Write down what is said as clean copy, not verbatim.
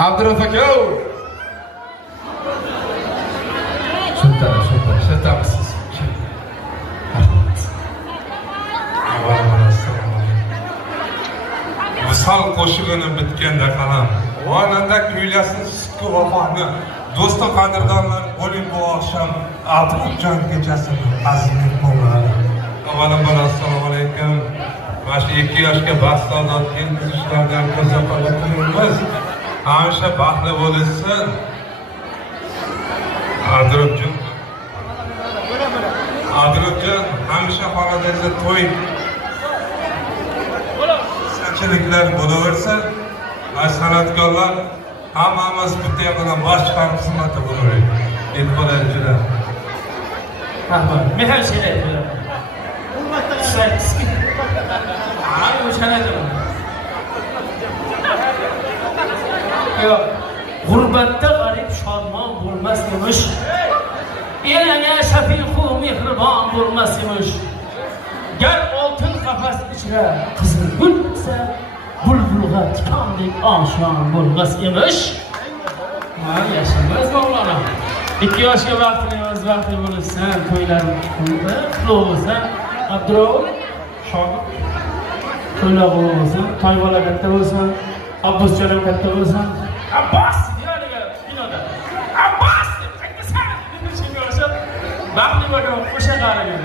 Abdurrahman aka. Şuntamisiz. Misal qo'shig'ini bitganda qalam. Xonanda kuylasin sutku vafoni. Do'stim qadrdonlar, bo'ling bu oqshom Abdurahjon kechasini azmi bo'ladi. Avvalambor assalomu alaykum. Mana shu 2 yoshga baxtli kelgizishlardan ko'zga qo'yamiz. Hamisha baxtli bo'lsin. Abdurahjon hamisha xonadagida to'y sanchiliklar bo'laversa, san'atkorlar hammamiz bitta yoqdan bosh chiqarib xizmatda bo'laveradi. E'tiborlar juda. Rahmat. Men ham shunday qilaman. Ay, o'shanadim. Yo'q. G'urbatda g'arib shodmon bo'lmas emish. Elanga shafiqu mehribon bo'lmas emish. Gar oltin qafas ichra qizil gul bo'lsa, bulbulga tikandek oshyon bo'lmas emish. Mana yashamas bog'lana. 2 yoshga vaqtimiz vaqti bo'lsa, to'ylar qutlug' bo'lsa, Abdurov shogird to'ylar bo'lsa, toybola katta bo'lsa, Abbos jonim katta bo'lsa, Abbos deyaliga binoda. Abbos deb qaytasan. Shunga o'xshab vaqtli bo'lgan qo'sha qaragan.